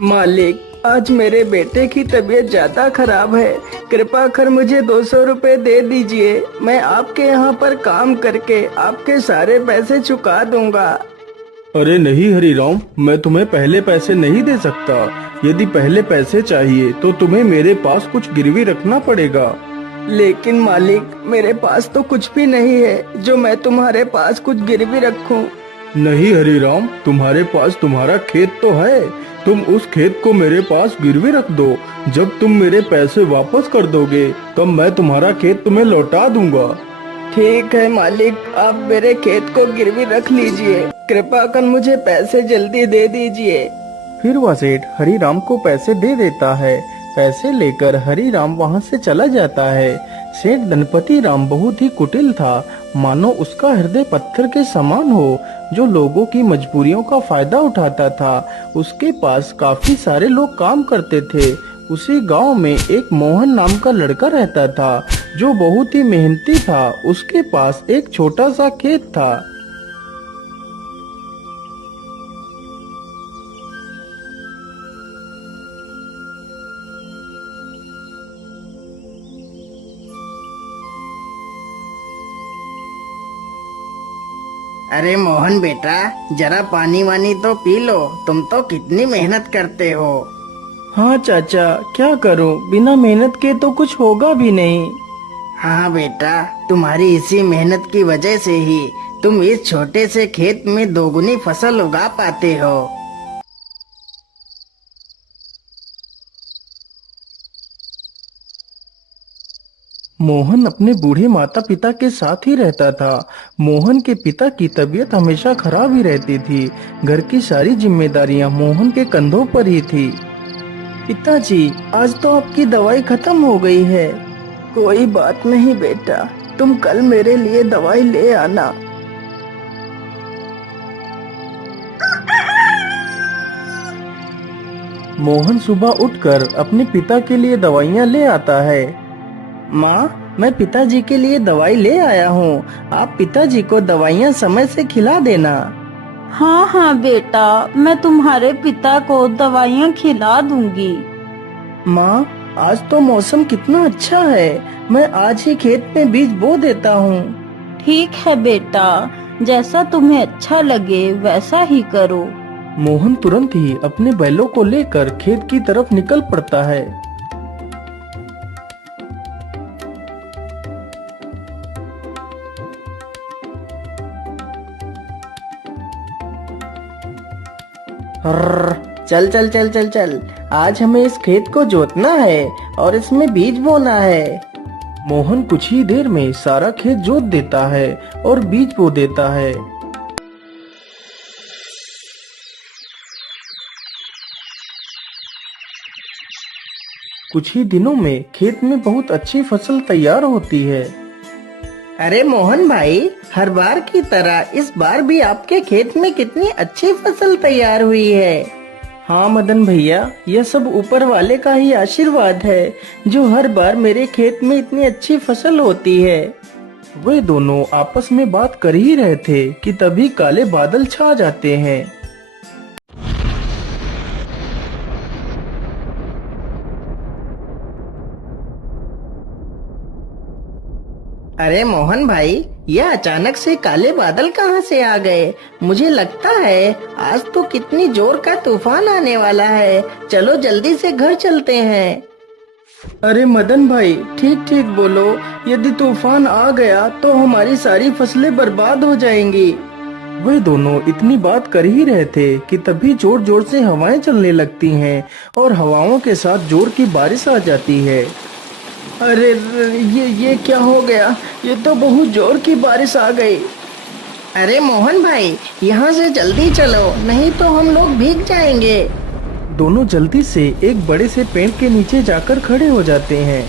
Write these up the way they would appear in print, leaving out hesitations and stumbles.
मालिक, आज मेरे बेटे की तबीयत ज्यादा खराब है। कृपा कर मुझे 200 रुपए दे दीजिए। मैं आपके यहाँ पर काम करके आपके सारे पैसे चुका दूंगा। अरे नहीं हरीराम, मैं तुम्हें पहले पैसे नहीं दे सकता। यदि पहले पैसे चाहिए तो तुम्हें मेरे पास कुछ गिरवी रखना पड़ेगा। लेकिन मालिक, मेरे पास तो कुछ भी नहीं है जो मैं तुम्हारे पास कुछ गिरवी रखूं। नहीं हरीराम, तुम्हारे पास तुम्हारा खेत तो है। तुम उस खेत को मेरे पास गिरवी रख दो। जब तुम मेरे पैसे वापस कर दोगे तब मैं तुम्हारा खेत तुम्हें लौटा दूंगा। ठीक है मालिक, आप मेरे खेत को गिरवी रख लीजिए। कृपा कर मुझे पैसे जल्दी दे दीजिए। फिर वह सेठ हरीराम को पैसे दे देता है। पैसे लेकर हरीराम वहाँ से चला जाता है। सेठ धनपति राम बहुत ही कुटिल था, मानो उसका हृदय पत्थर के समान हो, जो लोगों की मजबूरियों का फायदा उठाता था। उसके पास काफी सारे लोग काम करते थे। उसी गांव में एक मोहन नाम का लड़का रहता था, जो बहुत ही मेहनती था। उसके पास एक छोटा सा खेत था। अरे मोहन बेटा, जरा पानी वानी तो पी लो। तुम तो कितनी मेहनत करते हो। हाँ चाचा, क्या करूं, बिना मेहनत के तो कुछ होगा भी नहीं। हाँ बेटा, तुम्हारी इसी मेहनत की वजह से ही तुम इस छोटे से खेत में दोगुनी फसल उगा पाते हो। मोहन अपने बूढ़े माता पिता के साथ ही रहता था। मोहन के पिता की तबीयत हमेशा खराब ही रहती थी। घर की सारी जिम्मेदारियां मोहन के कंधों पर ही थी। पिताजी, आज तो आपकी दवाई खत्म हो गई है। कोई बात नहीं बेटा, तुम कल मेरे लिए दवाई ले आना। मोहन सुबह उठकर अपने पिता के लिए दवाइयाँ ले आता है। माँ, मैं पिताजी के लिए दवाई ले आया हूँ। आप पिताजी को दवाइयाँ समय से खिला देना। हाँ हाँ बेटा, मैं तुम्हारे पिता को दवाइयाँ खिला दूंगी। माँ, आज तो मौसम कितना अच्छा है। मैं आज ही खेत में बीज बो देता हूँ। ठीक है बेटा, जैसा तुम्हें अच्छा लगे वैसा ही करो। मोहन तुरंत ही अपने बैलों को लेकर खेत की तरफ निकल पड़ता है। हर्र, चल चल चल चल चल, आज हमें इस खेत को जोतना है और इसमें बीज बोना है। मोहन कुछ ही देर में सारा खेत जोत देता है और बीज बो देता है। कुछ ही दिनों में खेत में बहुत अच्छी फसल तैयार होती है। अरे मोहन भाई, हर बार की तरह इस बार भी आपके खेत में कितनी अच्छी फसल तैयार हुई है। हाँ मदन भैया, यह सब ऊपर वाले का ही आशीर्वाद है, जो हर बार मेरे खेत में इतनी अच्छी फसल होती है। वे दोनों आपस में बात कर ही रहे थे कि तभी काले बादल छा जाते हैं। अरे मोहन भाई, यह अचानक से काले बादल कहाँ से आ गए? मुझे लगता है आज तो कितनी जोर का तूफान आने वाला है। चलो जल्दी से घर चलते हैं। अरे मदन भाई, ठीक ठीक बोलो। यदि तूफान आ गया तो हमारी सारी फसलें बर्बाद हो जाएंगी। वे दोनों इतनी बात कर ही रहे थे कि तभी जोर जोर से हवाएं चलने लगती हैं और हवाओं के साथ जोर की बारिश आ जाती है। अरे ये क्या हो गया? ये तो बहुत जोर की बारिश आ गई। अरे मोहन भाई, यहाँ से जल्दी चलो, नहीं तो हम लोग भीग जाएंगे। दोनों जल्दी से एक बड़े से पेड़ के नीचे जाकर खड़े हो जाते हैं।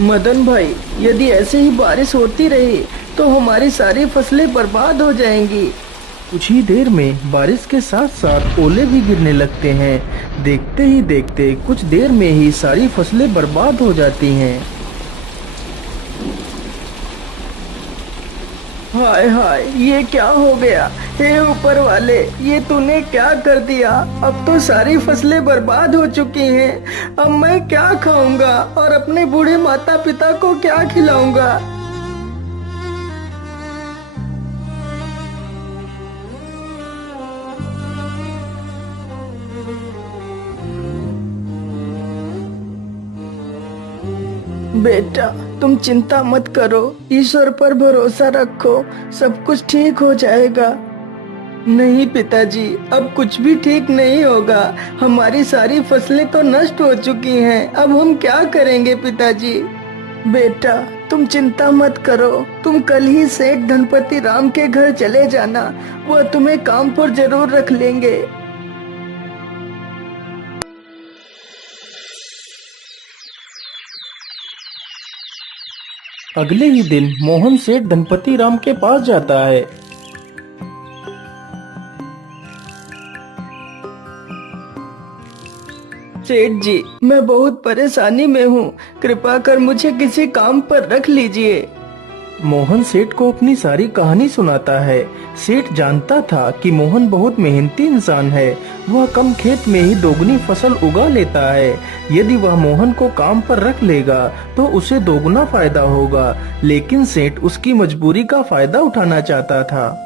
मदन भाई, यदि ऐसे ही बारिश होती रही तो हमारी सारी फसलें बर्बाद हो जाएंगी। कुछ ही देर में बारिश के साथ साथ ओले भी गिरने लगते हैं। देखते ही देखते कुछ देर में ही सारी फसलें बर्बाद हो जाती हैं। हाय हाय, ये क्या हो गया? हे ऊपर वाले, ये तूने क्या कर दिया? अब तो सारी फसलें बर्बाद हो चुकी हैं। अब मैं क्या खाऊंगा और अपने बूढ़े माता पिता को क्या खिलाऊंगा? बेटा, तुम चिंता मत करो, ईश्वर पर भरोसा रखो, सब कुछ ठीक हो जाएगा। नहीं पिताजी, अब कुछ भी ठीक नहीं होगा। हमारी सारी फसलें तो नष्ट हो चुकी हैं। अब हम क्या करेंगे पिताजी? बेटा, तुम चिंता मत करो। तुम कल ही सेठ धनपति राम के घर चले जाना। वह तुम्हें काम पर जरूर रख लेंगे। अगले ही दिन मोहन सेठ धनपति राम के पास जाता है। सेठ जी, मैं बहुत परेशानी में हूँ। कृपा कर मुझे किसी काम पर रख लीजिए। मोहन सेठ को अपनी सारी कहानी सुनाता है। सेठ जानता था कि मोहन बहुत मेहनती इंसान है। वह कम खेत में ही दोगुनी फसल उगा लेता है। यदि वह मोहन को काम पर रख लेगा तो उसे दोगुना फायदा होगा। लेकिन सेठ उसकी मजबूरी का फायदा उठाना चाहता था।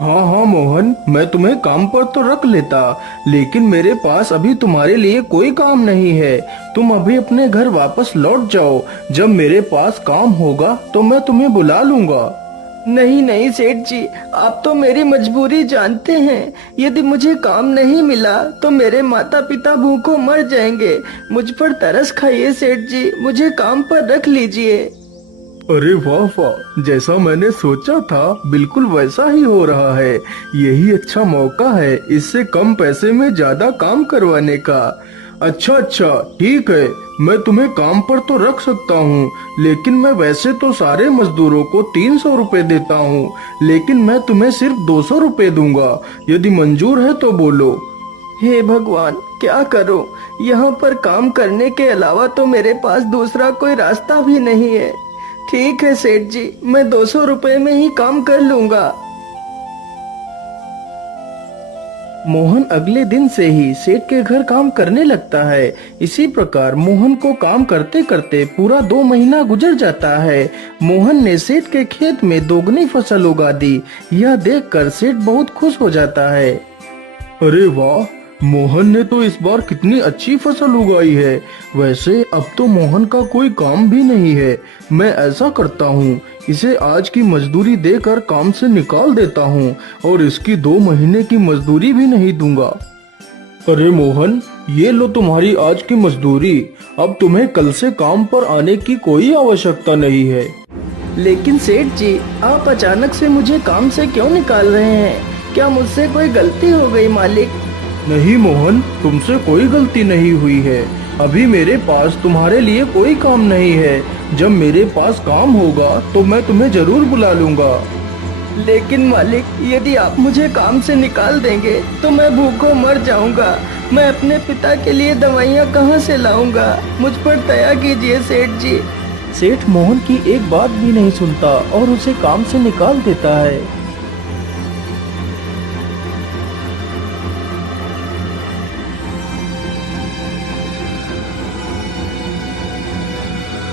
हाँ हाँ मोहन, मैं तुम्हें काम पर तो रख लेता, लेकिन मेरे पास अभी तुम्हारे लिए कोई काम नहीं है। तुम अभी अपने घर वापस लौट जाओ। जब मेरे पास काम होगा तो मैं तुम्हें बुला लूंगा। नहीं नहीं सेठ जी, आप तो मेरी मजबूरी जानते हैं। यदि मुझे काम नहीं मिला तो मेरे माता पिता भूखों मर जाएंगे। मुझ पर तरस खाइए सेठ जी, मुझे काम पर रख लीजिए। अरे वाह वाह, जैसा मैंने सोचा था बिल्कुल वैसा ही हो रहा है। यही अच्छा मौका है इससे कम पैसे में ज्यादा काम करवाने का। अच्छा अच्छा, ठीक है, मैं तुम्हें काम पर तो रख सकता हूँ, लेकिन मैं वैसे तो सारे मजदूरों को 300 रुपए देता हूँ, लेकिन मैं तुम्हें सिर्फ 200 रुपए दूंगा। यदि मंजूर है तो बोलो। हे भगवान, क्या करूं? यहाँ पर काम करने के अलावा तो मेरे पास दूसरा कोई रास्ता भी नहीं है। ठीक है सेठ जी, मैं 200 रुपए में ही काम कर लूंगा। मोहन अगले दिन से ही सेठ के घर काम करने लगता है। इसी प्रकार मोहन को काम करते करते पूरा 2 महीना गुजर जाता है। मोहन ने सेठ के खेत में दोगुनी फसल उगा दी। यह देखकर सेठ बहुत खुश हो जाता है। अरे वाह, मोहन ने तो इस बार कितनी अच्छी फसल उगाई है। वैसे अब तो मोहन का कोई काम भी नहीं है। मैं ऐसा करता हूँ, इसे आज की मजदूरी देकर काम से निकाल देता हूँ और इसकी 2 महीने की मजदूरी भी नहीं दूंगा। अरे मोहन, ये लो तुम्हारी आज की मजदूरी। अब तुम्हें कल से काम पर आने की कोई आवश्यकता नहीं है। लेकिन सेठ जी, आप अचानक से मुझे काम से क्यों निकाल रहे हैं? क्या मुझसे कोई गलती हो गई मालिक? नहीं मोहन, तुमसे कोई गलती नहीं हुई है। अभी मेरे पास तुम्हारे लिए कोई काम नहीं है। जब मेरे पास काम होगा तो मैं तुम्हें जरूर बुला लूंगा। लेकिन मालिक, यदि आप मुझे काम से निकाल देंगे तो मैं भूखों मर जाऊंगा। मैं अपने पिता के लिए दवाइयाँ कहाँ से लाऊंगा? मुझ पर दया कीजिए सेठ जी। सेठ मोहन की एक बात भी नहीं सुनता और उसे काम से निकाल देता है।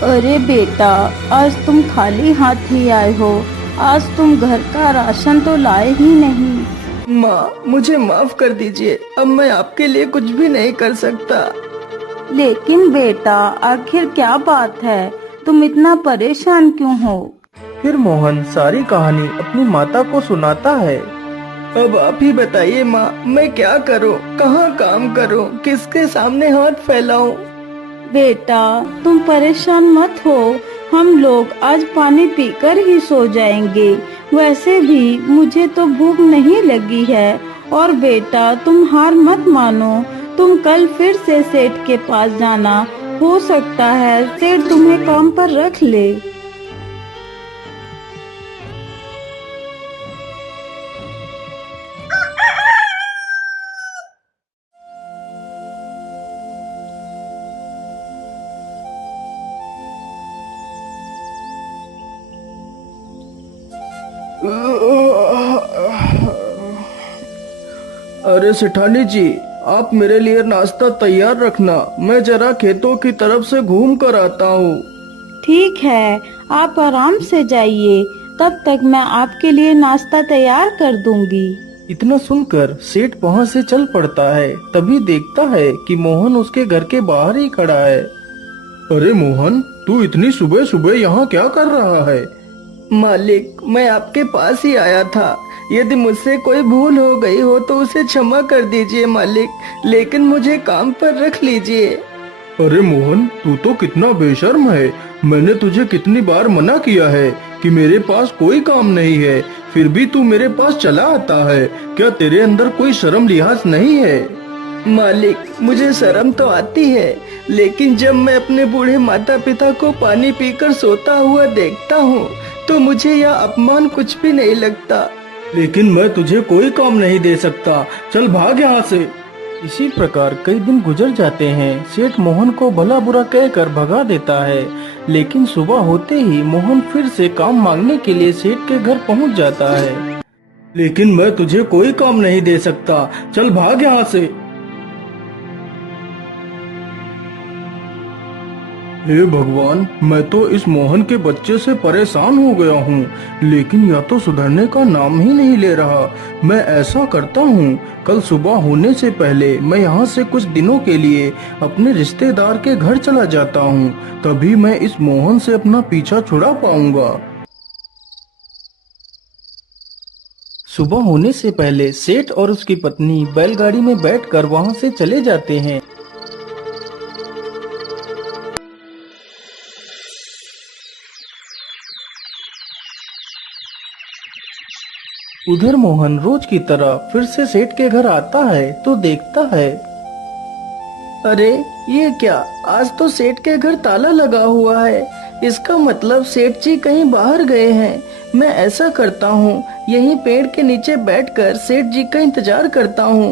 अरे बेटा, आज तुम खाली हाथ ही आए हो। आज तुम घर का राशन तो लाए ही नहीं। माँ, मुझे माफ कर दीजिए। अब मैं आपके लिए कुछ भी नहीं कर सकता। लेकिन बेटा, आखिर क्या बात है? तुम इतना परेशान क्यों हो? फिर मोहन सारी कहानी अपनी माता को सुनाता है। अब आप ही बताइए माँ, मैं क्या करूँ? कहाँ काम करूँ? किसके सामने हाथ फैलाऊं? बेटा, तुम परेशान मत हो। हम लोग आज पानी पीकर ही सो जाएंगे। वैसे भी मुझे तो भूख नहीं लगी है। और बेटा, तुम हार मत मानो। तुम कल फिर से सेठ के पास जाना। हो सकता है सेठ तुम्हें काम पर रख ले। अरे सेठानी जी, आप मेरे लिए नाश्ता तैयार रखना, मैं जरा खेतों की तरफ से घूम कर आता हूँ। ठीक है, आप आराम से जाइए, तब तक मैं आपके लिए नाश्ता तैयार कर दूंगी। इतना सुनकर सेठ वहाँ से चल पड़ता है। तभी देखता है कि मोहन उसके घर के बाहर ही खड़ा है। अरे मोहन, तू इतनी सुबह सुबह यहाँ क्या कर रहा है? मालिक, मैं आपके पास ही आया था। यदि मुझसे कोई भूल हो गई हो तो उसे क्षमा कर दीजिए मालिक, लेकिन मुझे काम पर रख लीजिए। अरे मोहन, तू तो कितना बेशर्म है। मैंने तुझे कितनी बार मना किया है कि मेरे पास कोई काम नहीं है, फिर भी तू मेरे पास चला आता है। क्या तेरे अंदर कोई शर्म लिहाज नहीं है? मालिक, मुझे शर्म तो आती है, लेकिन जब मैं अपने बूढ़े माता पिता को पानी पीकर सोता हुआ देखता हूँ तो मुझे यह अपमान कुछ भी नहीं लगता। लेकिन मैं तुझे कोई काम नहीं दे सकता, चल भाग यहाँ से। इसी प्रकार कई दिन गुजर जाते हैं। सेठ मोहन को भला बुरा कहकर भगा देता है, लेकिन सुबह होते ही मोहन फिर से काम मांगने के लिए सेठ के घर पहुँच जाता है। लेकिन मैं तुझे कोई काम नहीं दे सकता, चल भाग यहाँ से। हे भगवान, मैं तो इस मोहन के बच्चे से परेशान हो गया हूँ, लेकिन यह तो सुधरने का नाम ही नहीं ले रहा। मैं ऐसा करता हूँ, कल सुबह होने से पहले मैं यहाँ से कुछ दिनों के लिए अपने रिश्तेदार के घर चला जाता हूँ, तभी मैं इस मोहन से अपना पीछा छुड़ा पाऊंगा। सुबह होने से पहले सेठ और उसकी पत्नी बैलगाड़ी में बैठकर वहाँ से चले जाते हैं। उधर मोहन रोज की तरह फिर से सेठ के घर आता है तो देखता है, अरे ये क्या, आज तो सेठ के घर ताला लगा हुआ है। इसका मतलब सेठ जी कहीं बाहर गए हैं। मैं ऐसा करता हूँ, यहीं पेड़ के नीचे बैठकर सेठ जी का इंतजार करता हूँ।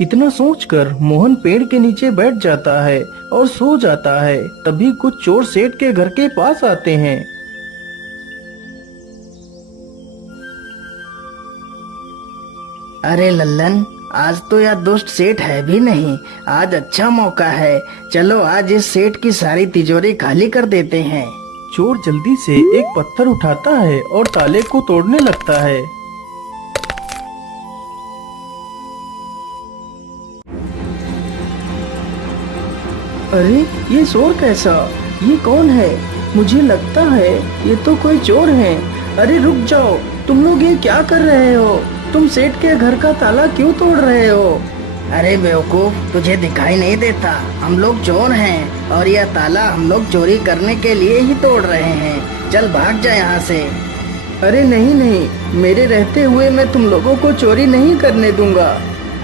इतना सोचकर मोहन पेड़ के नीचे बैठ जाता है और सो जाता है। तभी कुछ चोर सेठ के घर के पास आते हैं। अरे लल्लन, आज तो यह दुष्ट सेठ है भी नहीं। आज अच्छा मौका है, चलो आज इस सेठ की सारी तिजोरी खाली कर देते हैं। चोर जल्दी से एक पत्थर उठाता है और ताले को तोड़ने लगता है। अरे ये शोर कैसा? ये कौन है? मुझे लगता है ये तो कोई चोर है। अरे रुक जाओ, तुम लोग ये क्या कर रहे हो? तुम सेठ के घर का ताला क्यों तोड़ रहे हो? अरे बेवकूफ, तुझे दिखाई नहीं देता? हम लोग चोर हैं और यह ताला हम लोग चोरी करने के लिए ही तोड़ रहे हैं। चल भाग जा यहाँ से। अरे नहीं नहीं, मेरे रहते हुए मैं तुम लोगों को चोरी नहीं करने दूंगा।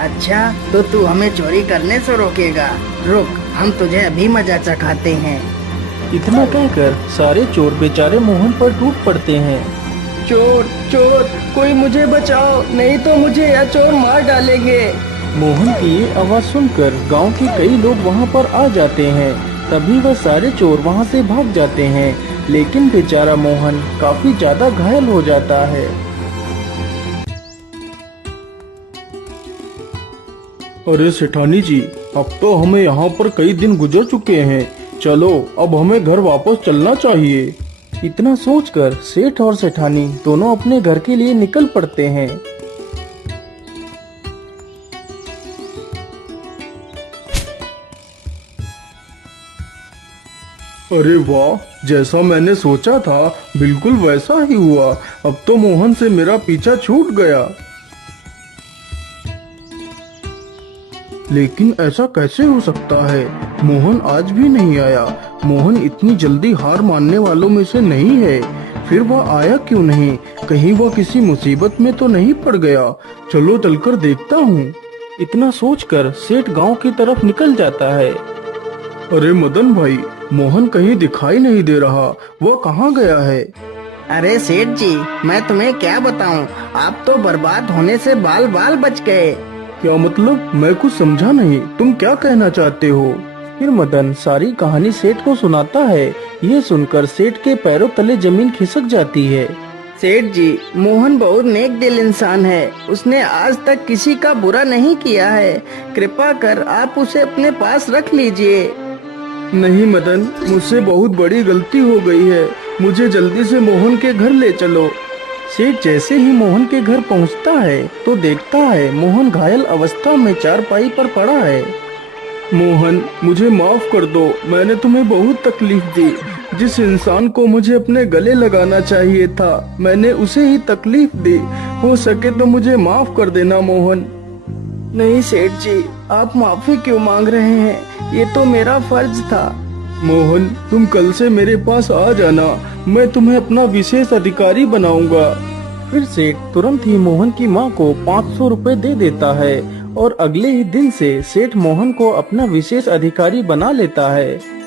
अच्छा, तो तू हमें चोरी करने से रोकेगा? रुक, हम तुझे अभी मजा चखाते हैं। इतना कहकर सारे चोर बेचारे मोहन पर टूट पड़ते हैं। चोर चोर, कोई मुझे बचाओ, नहीं तो मुझे यह चोर मार डालेंगे। मोहन की ये आवाज सुनकर गांव के कई लोग वहां पर आ जाते हैं। तभी वह सारे चोर वहां से भाग जाते हैं, लेकिन बेचारा मोहन काफी ज्यादा घायल हो जाता है। अरे सेठानी जी, अब तो हमें यहाँ पर कई दिन गुजर चुके हैं, चलो अब हमें घर वापस चलना चाहिए। इतना सोचकर सेठ और सेठानी दोनों अपने घर के लिए निकल पड़ते हैं। अरे वाह, जैसा मैंने सोचा था बिल्कुल वैसा ही हुआ। अब तो मोहन से मेरा पीछा छूट गया। लेकिन ऐसा कैसे हो सकता है? मोहन आज भी नहीं आया। मोहन इतनी जल्दी हार मानने वालों में से नहीं है। फिर वह आया क्यों नहीं? कहीं वह किसी मुसीबत में तो नहीं पड़ गया? चलो चलकर देखता हूँ। इतना सोचकर सेठ गांव की तरफ निकल जाता है। अरे मदन भाई, मोहन कहीं दिखाई नहीं दे रहा, वह कहाँ गया है? अरे सेठ जी, मैं तुम्हें क्या बताऊं, आप तो बर्बाद होने से बाल बाल बच गए। क्या मतलब? मैं कुछ समझा नहीं, तुम क्या कहना चाहते हो? फिर मदन सारी कहानी सेठ को सुनाता है। ये सुनकर सेठ के पैरों तले जमीन खिसक जाती है। सेठ जी, मोहन बहुत नेक दिल इंसान है। उसने आज तक किसी का बुरा नहीं किया है। कृपा कर आप उसे अपने पास रख लीजिए। नहीं मदन, मुझसे बहुत बड़ी गलती हो गई है। मुझे जल्दी से मोहन के घर ले चलो। सेठ जैसे ही मोहन के घर पहुंचता है तो देखता है मोहन घायल अवस्था में चारपाई पर पड़ा है। मोहन, मुझे माफ कर दो, मैंने तुम्हें बहुत तकलीफ दी। जिस इंसान को मुझे अपने गले लगाना चाहिए था, मैंने उसे ही तकलीफ दी। हो सके तो मुझे माफ कर देना मोहन। नहीं सेठ जी, आप माफी क्यों मांग रहे हैं? ये तो मेरा फर्ज था। मोहन, तुम कल से मेरे पास आ जाना, मैं तुम्हें अपना विशेष अधिकारी बनाऊंगा। फिर सेठ तुरंत ही मोहन की माँ को 500 रुपए दे देता है और अगले ही दिन से सेठ मोहन को अपना विशेष अधिकारी बना लेता है।